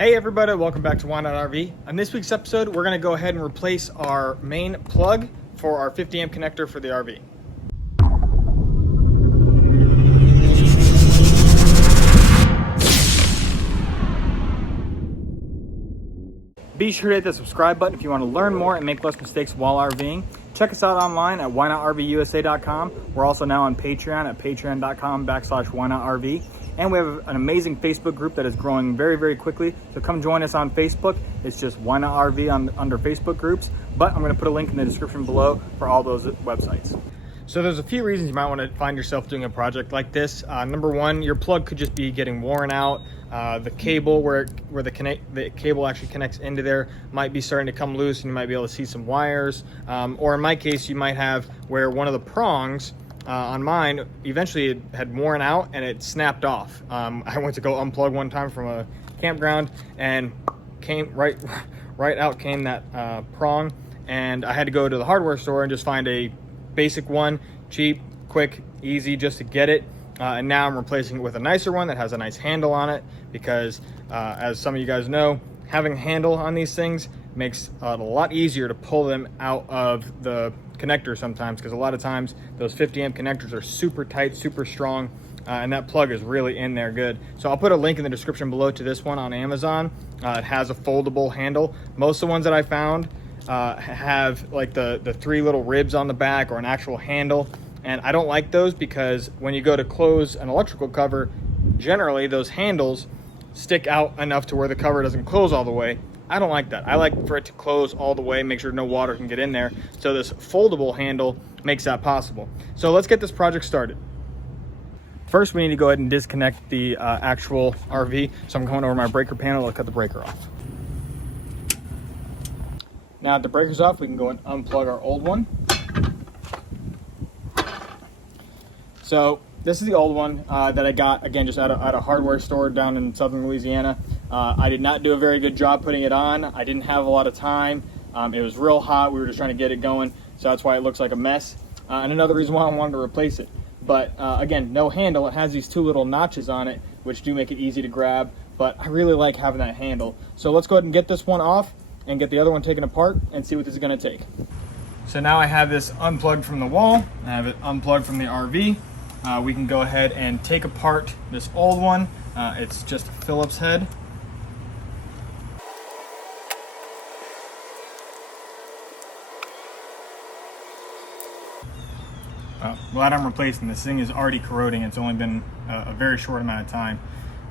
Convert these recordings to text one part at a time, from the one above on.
Hey everybody, welcome back to Why Not RV. On this week's episode, we're going to go ahead and replace our main plug for our 50 amp connector for the RV. Be sure to hit the subscribe button if you want to learn more and make less mistakes while RVing. Check us out online at whynotrvusa.com. We're also now on Patreon at patreon.com/whynotrv. And we have an amazing Facebook group that is growing very, very quickly. So come join us on Facebook. It's just Why Not RV under Facebook groups. But I'm going to put a link in the description below for all those websites. So there's a few reasons you might want to find yourself doing a project like this. Number one, your plug could just be getting worn out. The cable where the cable actually connects into there might be starting to come loose, and you might be able to see some wires. Or in my case, you might have where one of the prongs on mine eventually it had worn out and it snapped off. I went to go unplug one time from a campground and came right out came that prong, and I had to go to the hardware store and just find a basic one, cheap, quick, easy, just to get it. And now I'm replacing it with a nicer one that has a nice handle on it because as some of you guys know, having a handle on these things makes it a lot easier to pull them out of the connector sometimes, because a lot of times those 50 amp connectors are super tight, super strong, and that plug is really in there good. So I'll put a link in the description below to this one on Amazon. It has a foldable handle. Most of the ones that I found have like the three little ribs on the back or an actual handle, and I don't like those because when you go to close an electrical cover, generally those handles stick out enough to where the cover doesn't close all the way. I don't like that. I like for it to close all the way, make sure no water can get in there. So this foldable handle makes that possible. So let's get this project started. First, we need to go ahead and disconnect the actual RV. So I'm going over my breaker panel to cut the breaker off. Now that the breaker's off, we can go and unplug our old one. So this is the old one that I got, again, just at a hardware store down in southern Louisiana. I did not do a very good job putting it on. I didn't have a lot of time. It was real hot. We were just trying to get it going, so that's why it looks like a mess. And another reason why I wanted to replace it. But again, no handle. It has these two little notches on it, which do make it easy to grab, but I really like having that handle. So let's go ahead and get this one off and get the other one taken apart and see what this is going to take. So now I have this unplugged from the wall. I have it unplugged from the RV. We can go ahead and take apart this old one. It's just a Phillips head. Glad I'm replacing this. Thing is already corroding. It's only been a very short amount of time.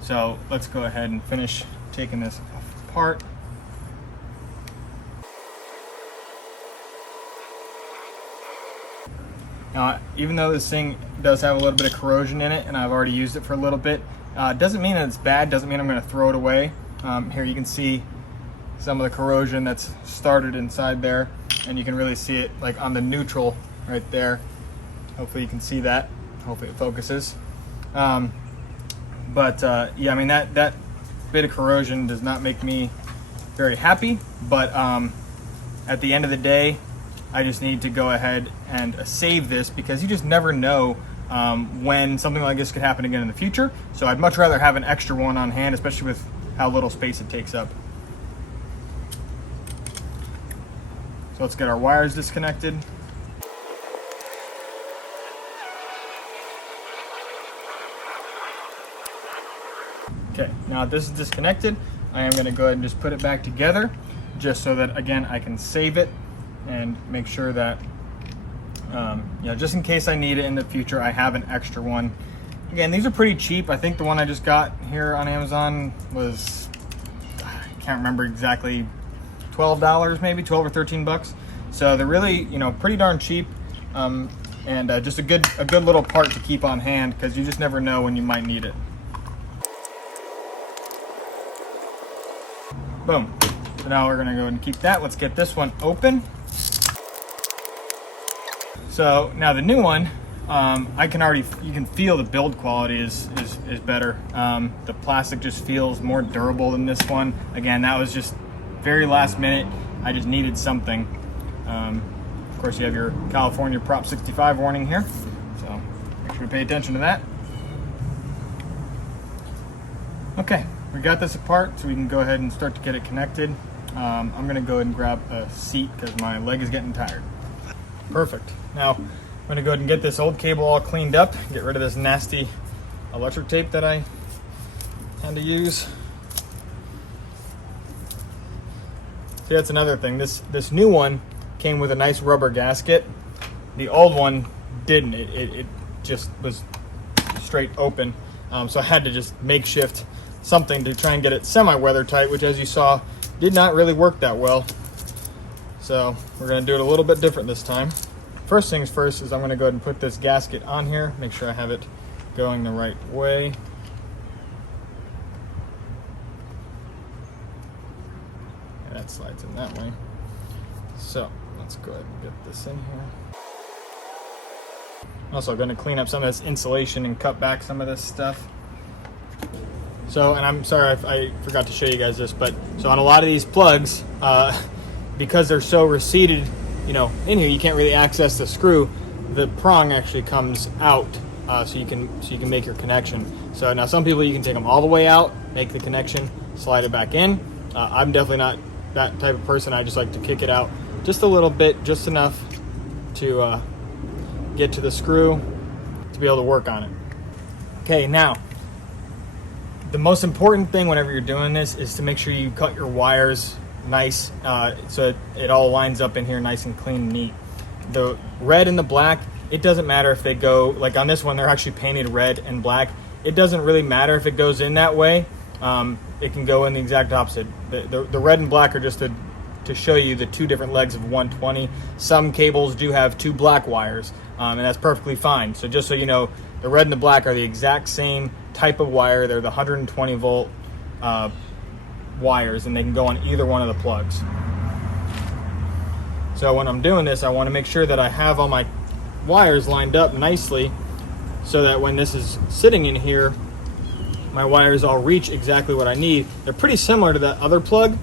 So let's go ahead and finish taking this apart. Now, even though this thing does have a little bit of corrosion in it, and I've already used it for a little bit, doesn't mean that it's bad, doesn't mean I'm going to throw it away. Here you can see some of the corrosion that's started inside there, and you can really see it like on the neutral right there. Hopefully you can see that. Hopefully it focuses. Yeah, I mean, that bit of corrosion does not make me very happy, but at the end of the day, I just need to go ahead and save this because you just never know when something like this could happen again in the future. So I'd much rather have an extra one on hand, especially with how little space it takes up. So let's get our wires disconnected. Okay, now this is disconnected. I am going to go ahead and just put it back together just so that, again, I can save it and make sure that, just in case I need it in the future, I have an extra one. Again, these are pretty cheap. I think the one I just got here on Amazon was, I can't remember exactly, $12 maybe, 12 or 13 bucks. So they're really, pretty darn cheap, and just a good little part to keep on hand because you just never know when you might need it. Boom. So now we're gonna go and keep that. Let's get this one open. So now the new one, you can feel the build quality is better. The plastic just feels more durable than this one. Again, that was just very last minute. I just needed something. Of course, you have your California Prop 65 warning here, so make sure to pay attention to that. Okay, we got this apart, so we can go ahead and start to get it connected. I'm gonna go ahead and grab a seat because my leg is getting tired. Perfect. Now, I'm gonna go ahead and get this old cable all cleaned up, get rid of this nasty electric tape that I had to use. See, that's another thing. This new one came with a nice rubber gasket. The old one didn't. It just was straight open. So I had to just makeshift something to try and get it semi-weather tight, which, as you saw, did not really work that well. So we're gonna do it a little bit different this time. First things first is I'm gonna go ahead and put this gasket on here, make sure I have it going the right way. And that slides in that way. So let's go ahead and get this in here. Also going to clean up some of this insulation and cut back some of this stuff. So, and I'm sorry I forgot to show you guys this, but so on a lot of these plugs, because they're so receded, you know, in here, you can't really access the screw. The prong actually comes out, so you can make your connection. So now some people, you can take them all the way out, make the connection, slide it back in. I'm definitely not that type of person. I just like to kick it out just a little bit, just enough to get to the screw to be able to work on it. Okay, now the most important thing whenever you're doing this is to make sure you cut your wires nice, so it all lines up in here nice and clean and neat. The red and the black, it doesn't matter if they go, like on this one they're actually painted red and black. It doesn't really matter if it goes in that way. It can go in the exact opposite. The red and black are just to show you the two different legs of 120. Some cables do have two black wires, and that's perfectly fine. So just so you know, the red and the black are the exact same type of wire. They're the 120 volt wires, and they can go on either one of the plugs. So when I'm doing this, I want to make sure that I have all my wires lined up nicely so that when this is sitting in here, my wires all reach exactly what I need. They're pretty similar to that other plug,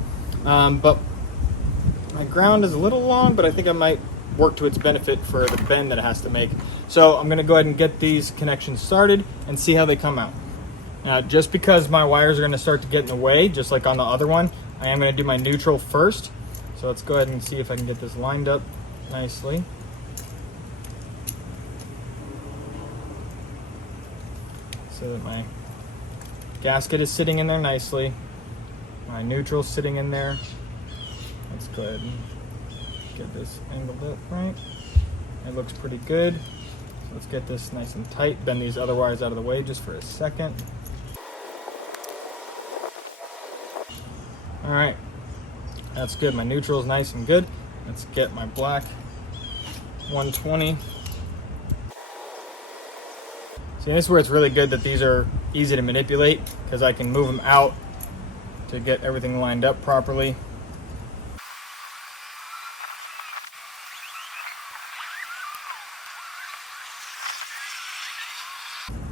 but my ground is a little long, but I think I might work to its benefit for the bend that it has to make. So I'm gonna go ahead and get these connections started and see how they come out. Now, just because my wires are gonna start to get in the way, just like on the other one, I am gonna do my neutral first. So let's go ahead and see if I can get this lined up nicely. So that my gasket is sitting in there nicely. My neutral's sitting in there. Let's go ahead and get this angled up right. It looks pretty good. So let's get this nice and tight. Bend these other wires out of the way just for a second. All right, that's good. My neutral is nice and good. Let's get my black 120. See, this is where it's really good that these are easy to manipulate, because I can move them out to get everything lined up properly.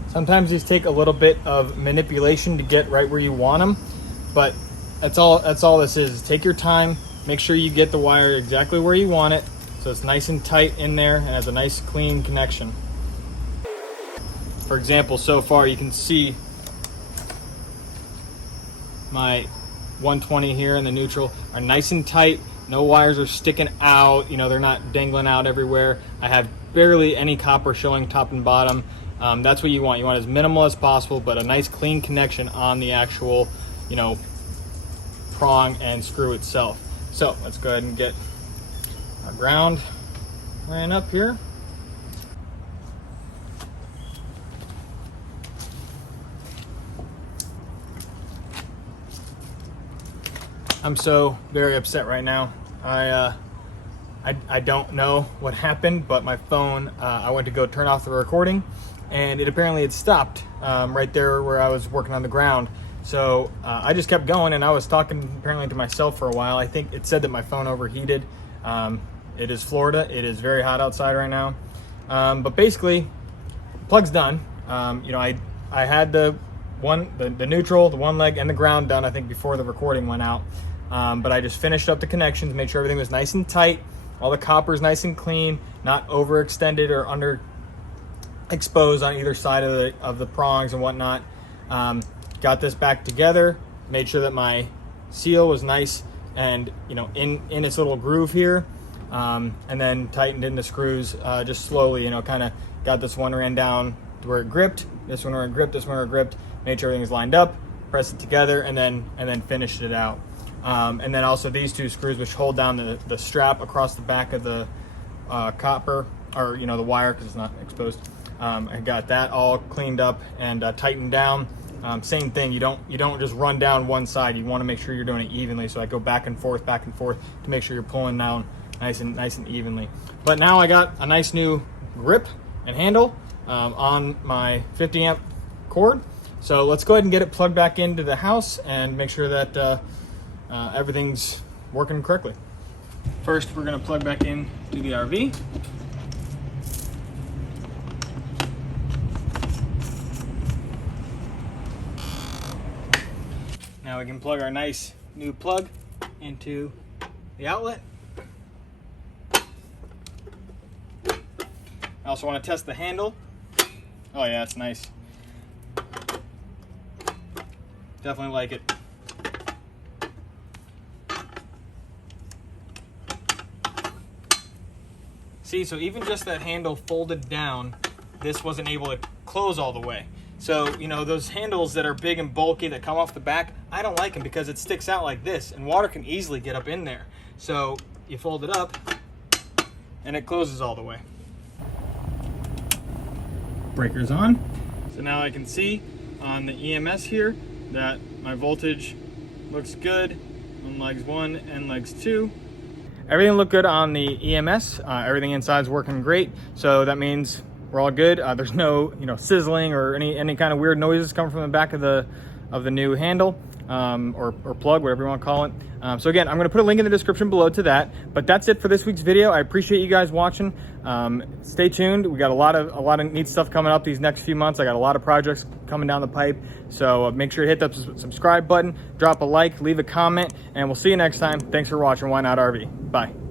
Sometimes these take a little bit of manipulation to get right where you want them, but that's all this is. Take your time, make sure you get the wire exactly where you want it, so it's nice and tight in there and has a nice clean connection. For example, so far you can see my 120 here and the neutral are nice and tight. No wires are sticking out, you know, they're not dangling out everywhere. I have barely any copper showing top and bottom. That's what you want. You want as minimal as possible, but a nice clean connection on the actual, you know, prong and screw itself. So let's go ahead and get our ground ran up here. I'm so very upset right now. I don't know what happened, but my phone, I went to go turn off the recording, and it apparently had stopped right there where I was working on the ground. So I just kept going, and I was talking apparently to myself for a while. I think it said that my phone overheated. It is Florida. It is very hot outside right now. But basically, plug's done. You know, I had the neutral, the one leg, and the ground done, I think, before the recording went out. But I just finished up the connections, made sure everything was nice and tight. All the copper's nice and clean, not overextended or under exposed on either side of the prongs and whatnot. Got this back together, made sure that my seal was nice and, you know, in its little groove here, and then tightened in the screws just slowly, you know, kind of got this one ran down to where it gripped, this one where it gripped, this one where it gripped, made sure everything's lined up, pressed it together, and then finished it out. And then also these two screws which hold down the strap across the back of the copper, or, you know, the wire, because it's not exposed. I got that all cleaned up and tightened down. Same thing, you don't just run down one side. You want to make sure you're doing it evenly. So I go back and forth to make sure you're pulling down nice and evenly. But now I got a nice new grip and handle on my 50 amp cord. So let's go ahead and get it plugged back into the house and make sure that everything's working correctly. First, we're going to plug back in to the RV. Now we can plug our nice new plug into the outlet. I also want to test the handle. Oh yeah, it's nice. Definitely like it. See, so even just that handle folded down, this wasn't able to close all the way. So, you know, those handles that are big and bulky that come off the back, I don't like them because it sticks out like this and water can easily get up in there. So you fold it up and it closes all the way. Breaker's on. So now I can see on the EMS here that my voltage looks good on legs 1 and legs 2. Everything looked good on the EMS. Everything inside's working great. So that means we're all good. There's no, you know, sizzling or any kind of weird noises coming from the back of the new handle or plug, whatever you want to call it. So again, I'm going to put a link in the description below to that. But that's it for this week's video. I appreciate you guys watching. Stay tuned. We got a lot of neat stuff coming up these next few months. I got a lot of projects coming down the pipe. So make sure to hit that subscribe button, drop a like, leave a comment, and we'll see you next time. Thanks for watching Why Not RV. Bye.